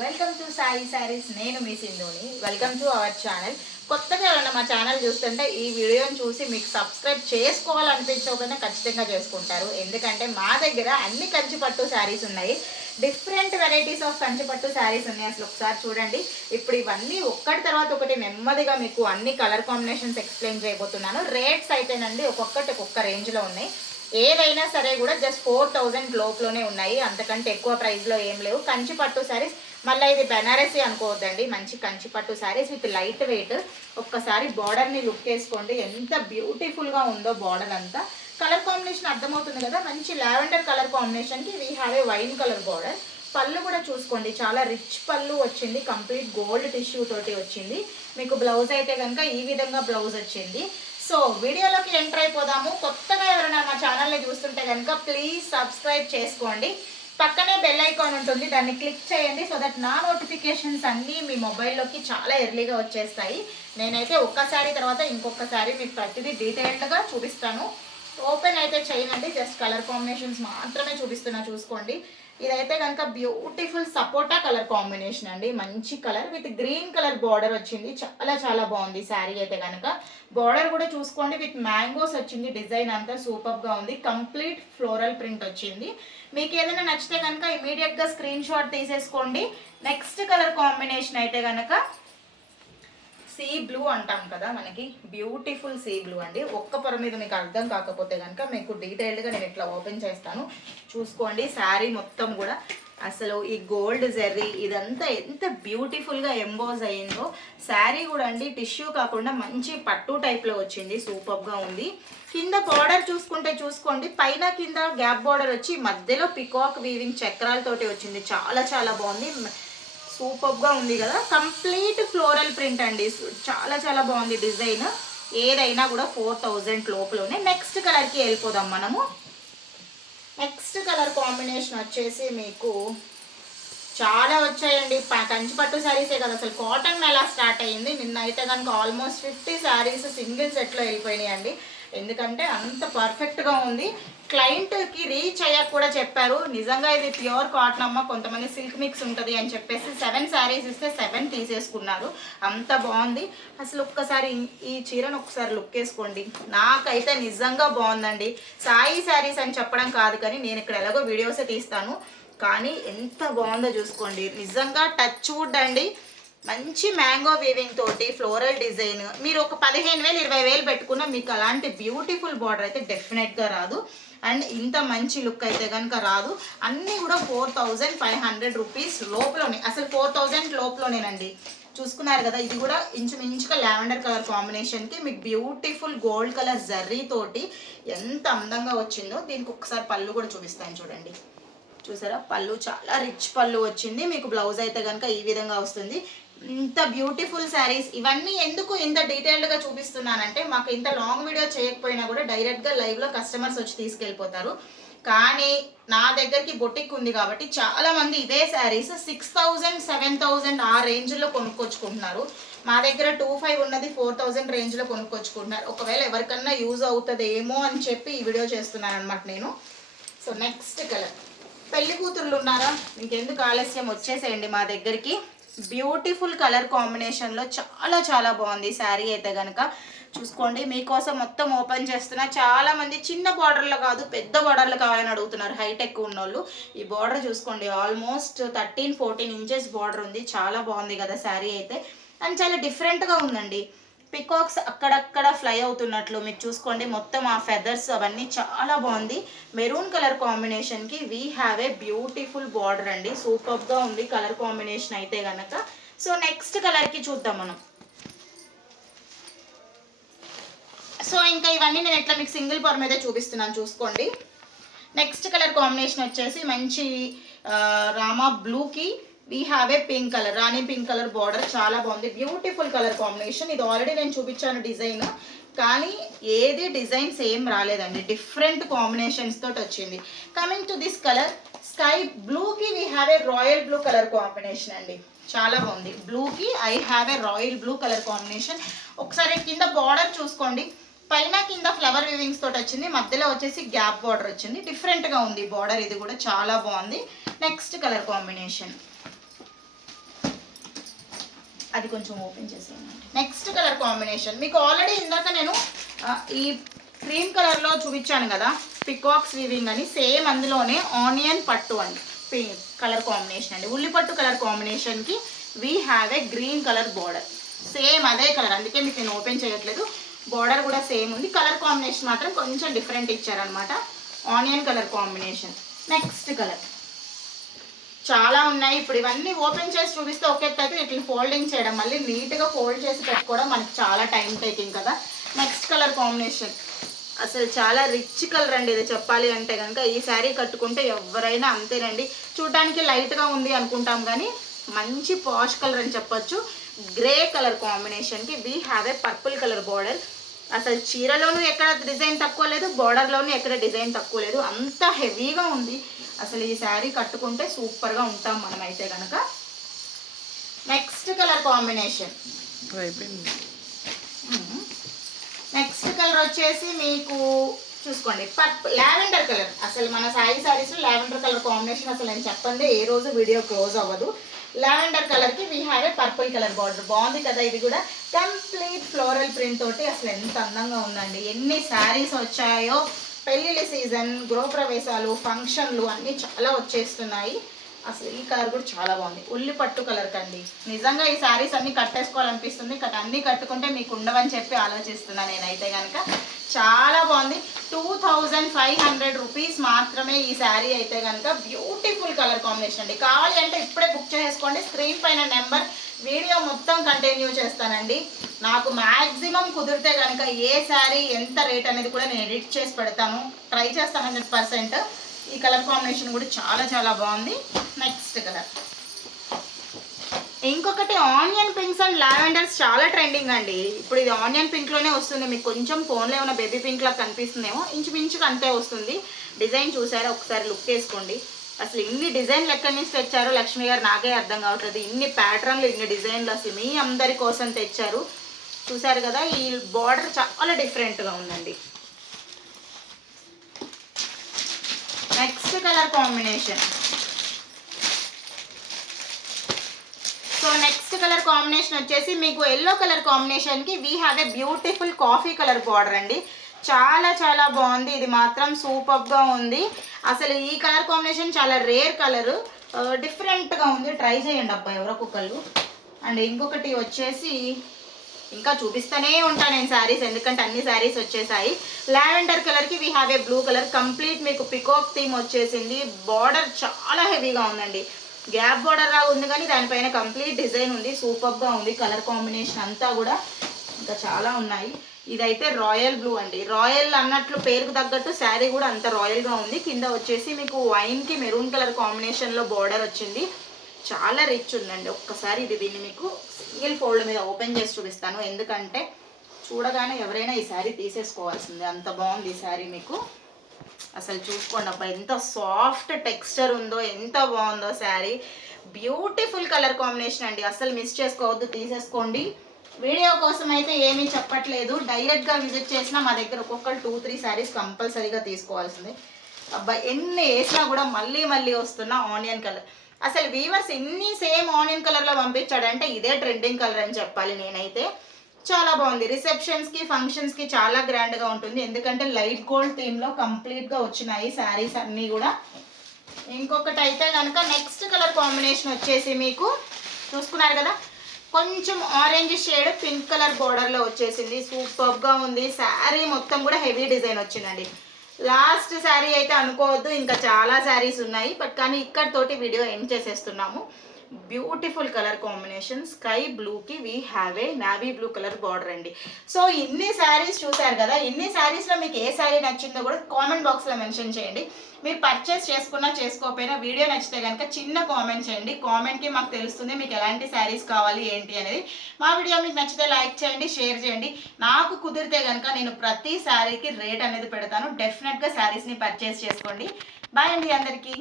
Welcome to Sai Sarees. నేను మీ సింధుని. Welcome to our channel. కొత్తగా ఎవరైనా మా ఛానల్ చూస్తుంటే ఈ వీడియోని చూసి మీకు సబ్స్క్రైబ్ చేసుకోవాలనిపించకపోయినా ఖచ్చితంగా చేసుకుంటారు. ఎందుకంటే మా దగ్గర అన్ని కంచిపట్టు శారీస్ ఉన్నాయి. డిఫరెంట్ వెరైటీస్ ఆఫ్ కంచిపట్టు శారీస్ ఉన్నాయి. అసలు ఒకసారి చూడండి. ఇప్పుడు ఇవన్నీ ఒక్కటి తర్వాత ఒకటి నెమ్మదిగా మీకు అన్ని కలర్ కాంబినేషన్స్ ఎక్స్ప్లెయిన్ చేయబోతున్నాను. రేట్స్ అయితేనండి ఒక్కొక్కటి ఒక్కొక్క రేంజ్లో ఉన్నాయి. ఏదైనా సరే కూడా జస్ట్ 4000 లోపులోనే ఉన్నాయి. అంతకంటే ఎక్కువ ప్రైస్లో ఏం లేవు. కంచిపట్టు శారీస్, మళ్ళీ ఇది బెనారసీ అనుకోవద్దండి, మంచి కంచిపట్టు శారీస్ విత్ లైట్ వెయిట్. ఒక్కసారి బార్డర్ని లుక్ వేసుకోండి, ఎంత బ్యూటిఫుల్గా ఉందో బార్డర్ అంతా. కలర్ కాంబినేషన్ అర్థమవుతుంది కదా, మంచి లావెండర్ కలర్ కాంబినేషన్కి we have a wine colour border. పళ్ళు కూడా చూసుకోండి, చాలా రిచ్ పళ్ళు వచ్చింది. కంప్లీట్ గోల్డ్ టిష్యూ తోటి వచ్చింది. మీకు బ్లౌజ్ అయితే కనుక ఈ విధంగా బ్లౌజ్ వచ్చింది. సో వీడియోలోకి ఎంటర్ అయిపోదాము. కొత్తగా ఎవరైనా మా ఛానల్ని చూస్తుంటే కనుక ప్లీజ్ సబ్స్క్రైబ్ చేసుకోండి. పక్కనే బెల్ ఐకాన్ ఉంటుంది, దాన్ని క్లిక్ చేయండి. సో దట్ నా నోటిఫికేషన్స్ అన్నీ మీ మొబైల్లోకి చాలా ఎర్లీగా వచ్చేస్తాయి. నేనైతే ఒక్కసారి తర్వాత ఇంకొకసారి మీకు ప్రతిదీ డీటెయిల్డ్గా చూపిస్తాను. ఓపెన్ అయితే చేయనండి, జస్ట్ కలర్ కాంబినేషన్స్ మాత్రమే చూపిస్తున్నా, చూసుకోండి. ఇదైతే కనుక బ్యూటిఫుల్ సపోటా కలర్ కాంబినేషన్ అండి. మంచి colour with green colour border వచ్చింది. చాలా చాలా బాగుంది శారీ అయితే కనుక. బార్డర్ కూడా చూసుకోండి, విత్ మ్యాంగోస్ వచ్చింది. డిజైన్ అంతా సూపర్గా ఉంది. కంప్లీట్ ఫ్లోరల్ ప్రింట్ వచ్చింది. మీకు ఏదైనా నచ్చితే కనుక ఇమీడియట్గా స్క్రీన్ షాట్ తీసేసుకోండి. నెక్స్ట్ కలర్ కాంబినేషన్ అయితే కనుక సీ బ్లూ అంటాం కదా మనకి, బ్యూటిఫుల్ సీ బ్లూ అండి. ఒక్క పొర మీద మీకు అర్థం కాకపోతే కనుక మీకు డీటెయిల్డ్గా నేను ఇట్లా ఓపెన్ చేస్తాను, చూసుకోండి. శారీ మొత్తం కూడా అసలు ఈ గోల్డ్ జెర్రీ ఇదంతా ఎంత బ్యూటిఫుల్గా ఎంబోజ్ అయ్యిందో. శారీ కూడా అండి టిష్యూ కాకుండా మంచి పట్టు టైప్లో వచ్చింది, సూపర్గా ఉంది. కింద బార్డర్ చూసుకోండి, పైన కింద గ్యాప్ బార్డర్ వచ్చి మధ్యలో పికాక్ వీవింగ్ చక్రాలతోటి వచ్చింది. చాలా చాలా బాగుంది, సూపర్గా ఉంది కదా. కంప్లీట్ ఫ్లోరల్ ప్రింట్ అండి, చాలా చాలా బాగుంది డిజైన్. ఏదైనా కూడా 4000 లోపలనే. నెక్స్ట్ కలర్కి వెళ్ళిపోదాం మనము. నెక్స్ట్ కలర్ కాంబినేషన్ వచ్చేసి మీకు చాలా వచ్చాయండి. కంచిపట్టు శారీసే కదా, అసలు కాటన్ ఎలా స్టార్ట్ అయ్యింది. నిన్న అయితే కనుక ఆల్మోస్ట్ 50 శారీస్ సింగిల్ సెట్లో వెళ్ళిపోయినాయి అండి. ఎందుకంటే అంత పర్ఫెక్ట్గా ఉంది. క్లయింట్కి రీచ్ అయ్యాక కూడా చెప్పారు, నిజంగా ఇది ప్యూర్ కాటన్ అమ్మ, కొంతమంది సిల్క్ మిక్స్ ఉంటుంది అని చెప్పేసి 7 శారీస్ ఇస్తే 7 తీసేసుకున్నారు. అంత బాగుంది. అసలు ఒక్కసారి ఈ చీరను ఒకసారి లుక్ వేసుకోండి. నాకైతే నిజంగా బాగుందండి. సాయి శారీస్ అని చెప్పడం కాదు, కానీ నేను ఇక్కడ ఎలాగో వీడియోసే తీస్తాను, కానీ ఎంత బాగుందో చూసుకోండి. నిజంగా టచ్ వుడ్ అండి. మంచి మ్యాంగో వీవింగ్ తోటి ఫ్లోరల్ డిజైన్. మీరు ఒక 15,000 20,000 పెట్టుకున్నా మీకు అలాంటి బ్యూటిఫుల్ బార్డర్ అయితే డెఫినెట్గా రాదు. అండ్ ఇంత మంచి లుక్ అయితే కనుక రాదు. అన్నీ కూడా 4500 రూపీస్ లోపలనే, అసలు 4000 లోపలనేనండి. చూసుకున్నారు కదా, ఇది కూడా ఇంచుమించుగా లావెండర్ కలర్ కాంబినేషన్కి మీకు బ్యూటిఫుల్ గోల్డ్ కలర్ జర్రీ తోటి ఎంత అందంగా వచ్చిందో. దీనికి ఒకసారి పళ్ళు కూడా చూపిస్తాను చూడండి. చూసారా, పళ్ళు చాలా రిచ్ పళ్ళు వచ్చింది. మీకు బ్లౌజ్ అయితే కనుక ఈ విధంగా వస్తుంది. ఇంత బ్యూటిఫుల్ శారీస్. ఇవన్నీ ఎందుకు ఇంత డీటెయిల్డ్గా చూపిస్తున్నానంటే, మాకు ఇంత లాంగ్ వీడియో చేయకపోయినా కూడా డైరెక్ట్గా లైవ్లో కస్టమర్స్ వచ్చి తీసుకెళ్ళిపోతారు. కానీ నా దగ్గరికి బొటిక్ ఉంది కాబట్టి చాలామంది ఇదే శారీస్ 6000 7000 ఆ రేంజ్లో కొనుక్కొచ్చుకుంటున్నారు. మా దగ్గర 2500 ఉన్నది 4000 రేంజ్లో కొనుక్కొచ్చుకుంటున్నారు. ఒకవేళ ఎవరికన్నా యూజ్ అవుతుందేమో అని చెప్పి ఈ వీడియో చేస్తున్నాను అనమాట నేను. సో నెక్స్ట్ కలర్, పెళ్లి కూతుర్లు ఉన్నారా, ఇంకెందుకు ఆలస్యం, వచ్చేసేయండి మా దగ్గరికి. బ్యూటిఫుల్ కలర్ కాంబినేషన్లో చాలా చాలా బాగుంది శారీ అయితే కనుక. చూసుకోండి, మీకోసం మొత్తం ఓపెన్ చేస్తున్నా. చాలామంది చిన్న బార్డర్లో కాదు పెద్ద బార్డర్లు కావాలని అడుగుతున్నారు, హైట్ ఎక్కువ ఉన్నోళ్ళు. ఈ బార్డర్ చూసుకోండి, ఆల్మోస్ట్ 13-14 ఇంచెస్ బార్డర్ ఉంది. చాలా బాగుంది కదా శారీ అయితే. అండ్ చాలా డిఫరెంట్గా ఉందండి. పికాక్స్ అక్కడక్కడ ఫ్లై అవుతున్నట్లు మీకు చూసుకోండి. మొత్తం ఆ ఫెదర్స్ అవన్నీ చాలా బాగుంది. మెరూన్ కలర్ కాంబినేషన్కి we have a beautiful border అండి. సూపర్గా ఉంది కలర్ కాంబినేషన్ అయితే కనుక. సో నెక్స్ట్ కలర్కి చూద్దాం మనం. సో ఇంకా ఇవన్నీ నేను ఎట్లా మీకు సింగిల్ పర్ మీద చూపిస్తున్నాను, చూసుకోండి. నెక్స్ట్ కలర్ కాంబినేషన్ వచ్చేసి మంచి రామా బ్లూకి we have a pink colour, Rani pink colour border. చాలా బాగుంది, బ్యూటిఫుల్ కలర్ కాంబినేషన్. ఇది ఆల్రెడీ నేను చూపించాను డిజైన్, కానీ ఏది డిజైన్ సేమ్ రాలేదండి, డిఫరెంట్ కాంబినేషన్స్ తోటి వచ్చింది. Coming to this colour, sky బ్లూకి we have a royal blue colour combination అండి. చాలా బాగుంది. బ్లూకి I have a royal blue colour combination. ఒకసారి కింద బార్డర్ చూసుకోండి, పైన కింద ఫ్లవర్ వీవింగ్స్ తోటి వచ్చింది, మధ్యలో వచ్చేసి గ్యాప్ బార్డర్ వచ్చింది. డిఫరెంట్గా ఉంది బార్డర్, ఇది కూడా చాలా బాగుంది. నెక్స్ట్ కలర్ కాంబినేషన్, అది కొంచెం ఓపెన్ చేసేయండి. నెక్స్ట్ కలర్ కాంబినేషన్ మీకు ఆల్రెడీ ఇందాక నేను ఈ క్రీమ్ కలర్లో చూపించాను కదా, పికాక్స్ వీవింగ్ అని. సేమ్ అందులోనే ఆనియన్ పట్టు అండి కలర్ కాంబినేషన్ అండి. ఉల్లిపట్టు కలర్ కాంబినేషన్కి we have a green colour border. Same అదే కలర్, అందుకే మీకు నేను ఓపెన్ చేయట్లేదు. బార్డర్ కూడా సేమ్ ఉంది, కలర్ కాంబినేషన్ మాత్రం కొంచెం డిఫరెంట్ ఇచ్చారనమాట. Onion colour combination. Next colour చాలా ఉన్నాయి. ఇప్పుడు ఇవన్నీ ఓపెన్ చేసి చూపిస్తే ఒక ఎత్తు అయితే ఇట్లా ఫోల్డింగ్ చేయడం, మళ్ళీ నీట్గా ఫోల్డ్ చేసి పెట్టుకోవడం మనకి చాలా టైం టేకింగ్ కదా. నెక్స్ట్ కలర్ కాంబినేషన్ అసలు చాలా రిచ్ కలర్ అండి ఇది. చెప్పాలి అంటే కనుక ఈ శారీ కట్టుకుంటే ఎవరైనా అంతేనండి. చూడడానికి లైట్గా ఉంది అనుకుంటాం కానీ మంచి పాష్ కలర్ అని చెప్పొచ్చు. గ్రే కలర్ కాంబినేషన్కి we have a purple colour border. అసలు చీరలోనూ ఎక్కడ డిజైన్ తక్కువ లేదు, బార్డర్లోనూ ఎక్కడ డిజైన్ తక్కువ లేదు, అంత హెవీగా ఉంది. అసలు ఈ శారీ కట్టుకుంటే సూపర్గా ఉంటాం మనం అయితే కనుక. Next colour combination next colour వచ్చేసి మీకు చూసుకోండి లావెండర్ కలర్. అసలు మన సాయి శారీస్లో లావెండర్ కలర్ కాంబినేషన్ అసలు నేను చెప్పండి ఏ రోజు వీడియో క్లోజ్ అవ్వదు. లావెండర్ కలర్కి we have a purple colour border. బాగుంది కదా, ఇది కూడా కంప్లీట్ ఫ్లోరల్ ప్రింట్ తోటి అసలు ఎంత అందంగా ఉందండి. ఎన్ని శారీస్ వచ్చాయో, పెళ్ళిళ్ళ సీజన్, గృహప్రవేశాలు, ఫంక్షన్లు అన్నీ చాలా వచ్చేస్తున్నాయి. అసలు ఈ కలర్ కూడా చాలా బాగుంది, ఉల్లి పట్టు కలర్ కండి. నిజంగా ఈ శారీస్ అన్నీ కట్టేసుకోవాలనిపిస్తుంది, అన్నీ కట్టుకుంటే మీకు ఉండవని చెప్పి ఆలోచిస్తున్నాను నేనైతే కనుక. చాలా బాగుంది. 2500 రూపీస్ మాత్రమే ఈ శారీ అయితే కనుక. బ్యూటిఫుల్ కలర్ కాంబినేషన్ అండి. కావాలి అంటే ఇప్పుడే బుక్ చేసుకోండి. స్క్రీన్ పైన నెంబర్, వీడియో మొత్తం కంటిన్యూ చేస్తానండి. నాకు మ్యాక్సిమం కుదిరితే కనుక ఏ శారీ ఎంత రేట్ అనేది కూడా నేను ఎడిట్ చేసి పెడతాను, ట్రై చేస్తాను 100%. ఈ కలర్ కాంబినేషన్ కూడా చాలా చాలా బాగుంది. నెక్స్ట్ కలర్ ఇంకొకటి ఆనియన్ పింక్స్ అండ్ లావెండర్స్ చాలా ట్రెండింగ్ అండి. ఇప్పుడు ఇది ఆనియన్ పింక్లోనే వస్తుంది. మీకు కొంచెం ఫోన్లో ఏమైనా బేబీ పింక్ లాగా కనిపిస్తుందేమో, ఇంచుమించుగా అంతే వస్తుంది. డిజైన్ చూసారా, ఒకసారి లుక్ వేసుకోండి. అసలు ఇన్ని డిజైన్లు ఎక్కడి నుంచి తెచ్చారో లక్ష్మి గారు నాకే అర్థం కావట్లేదు. ఇన్ని ప్యాటర్న్లు, ఇన్ని డిజైన్లు అసలు మీ అందరి కోసం తెచ్చారు. చూసారు కదా, ఈ బార్డర్ చాలా డిఫరెంట్గా ఉందండి. Next colour combination. So next colour combination వచ్చేసి మీకు ఎల్లో కలర్ కాంబినేషన్కి we have a beautiful coffee colour border అండి. చాలా చాలా బాగుంది, ఇది మాత్రం సూపర్గా ఉంది. అసలు ఈ కలర్ కాంబినేషన్ చాలా రేర్ కలర్, డిఫరెంట్గా ఉంది. ట్రై చేయండి అబ్బా ఎవరొకళ్ళు. అండ్ ఇంకొకటి వచ్చేసి ఇంకా చూపిస్తూనే ఉంటాను నేను శారీస్, ఎందుకంటే అన్ని శారీస్ వచ్చేసాయి. లావెండర్ కలర్కి we have A blue colour. Complete మీకు పికాక్ థీమ్ వచ్చేసింది. బార్డర్ చాలా హెవీగా ఉందండి, గ్యాప్ బార్డర్ లాగా ఉంది కానీ దానిపైన కంప్లీట్ డిజైన్ ఉంది. సూపర్గా ఉంది కలర్ కాంబినేషన్ అంతా కూడా. ఇంకా చాలా ఉన్నాయి. ఇదైతే రాయల్ బ్లూ అండి. రాయల్ అన్నట్లు పేరుకు తగ్గట్టు శారీ కూడా అంత రాయల్గా ఉంది. కింద వచ్చేసి మీకు వైన్కి మెరూన్ కలర్ కాంబినేషన్లో బార్డర్ వచ్చింది. చాలా రిచ్ ఉందండి. ఒక్కసారి దీన్ని మీకు సింగిల్ ఫోల్డ్ మీద ఓపెన్ చేసి చూపిస్తాను, ఎందుకంటే చూడగానే ఎవరైనా ఈ శారీ తీసేసుకోవాల్సిందే, అంత బాగుంది ఈ శారీ. మీకు అసలు చూసుకోండి అబ్బా ఎంత సాఫ్ట్ టెక్స్చర్ ఉందో, ఎంత బాగుందో శారీ. బ్యూటిఫుల్ కలర్ కాంబినేషన్ అండి, అసలు మిస్ చేసుకోవద్దు, తీసేసుకోండి. వీడియో కోసం అయితే ఏమీ చెప్పట్లేదు, డైరెక్ట్గా విజిట్ చేసినా మా దగ్గర ఒక్కొక్కరు 2-3 శారీస్ కంపల్సరీగా తీసుకోవాల్సిందే. అబ్బా ఎన్ని వేసినా కూడా మళ్ళీ మళ్ళీ వస్తున్న ఆనియన్ కలర్. అసలు వీవర్స్ ఇన్ని సేమ్ ఆనియన్ కలర్లో పంపించాడంటే ఇదే ట్రెండింగ్ కలర్ అని చెప్పాలి నేనైతే. చాలా బాగుంది. రిసెప్షన్స్కి, ఫంక్షన్స్కి చాలా గ్రాండ్గా ఉంటుంది, ఎందుకంటే లైట్ గోల్డ్ థీమ్లో కంప్లీట్గా వచ్చినాయి శారీస్ అన్నీ కూడా. ఇంకొకటి అయితే కనుక నెక్స్ట్ కలర్ కాంబినేషన్ వచ్చేసి మీకు చూసుకున్నారు కదా, కొంచెం ఆరెంజ్ షేడ్ పింక్ కలర్ బార్డర్లో వచ్చేసింది. సూపర్గా ఉంది. శారీ మొత్తం కూడా హెవీ డిజైన్ వచ్చిందండి. లాస్ట్ శారీ అయితే అనుకోవద్దు, ఇంకా చాలా శారీస్ ఉన్నాయి, బట్ కానీ ఇక్కడతోటి వీడియో ఎండ్ చేసేస్తున్నాము. బ్యూటిఫుల్ కలర్ కాంబినేషన్ స్కై బ్లూకి we have a navy blue colour border అండి. సో ఇన్ని శారీస్ చూసారు కదా, ఇన్ని శారీస్లో మీకు ఏ శారీ నచ్చిందో కూడా కామెంట్ బాక్స్లో మెన్షన్ చేయండి. మీరు పర్చేస్ చేసుకున్నా చేసుకోకపోయినా వీడియో నచ్చితే కనుక చిన్న కామెంట్ చేయండి. కామెంట్కి మాకు తెలుస్తుంది మీకు ఎలాంటి శారీస్ కావాలి ఏంటి అనేది. మా వీడియో మీకు నచ్చితే లైక్ చేయండి, షేర్ చేయండి. నాకు కుదిరితే కనుక నేను ప్రతి శారీకి రేట్ అనేది పెడతాను. డెఫినెట్గా శారీస్ని పర్చేస్ చేసుకోండి. బాయ్ అండి అందరికీ.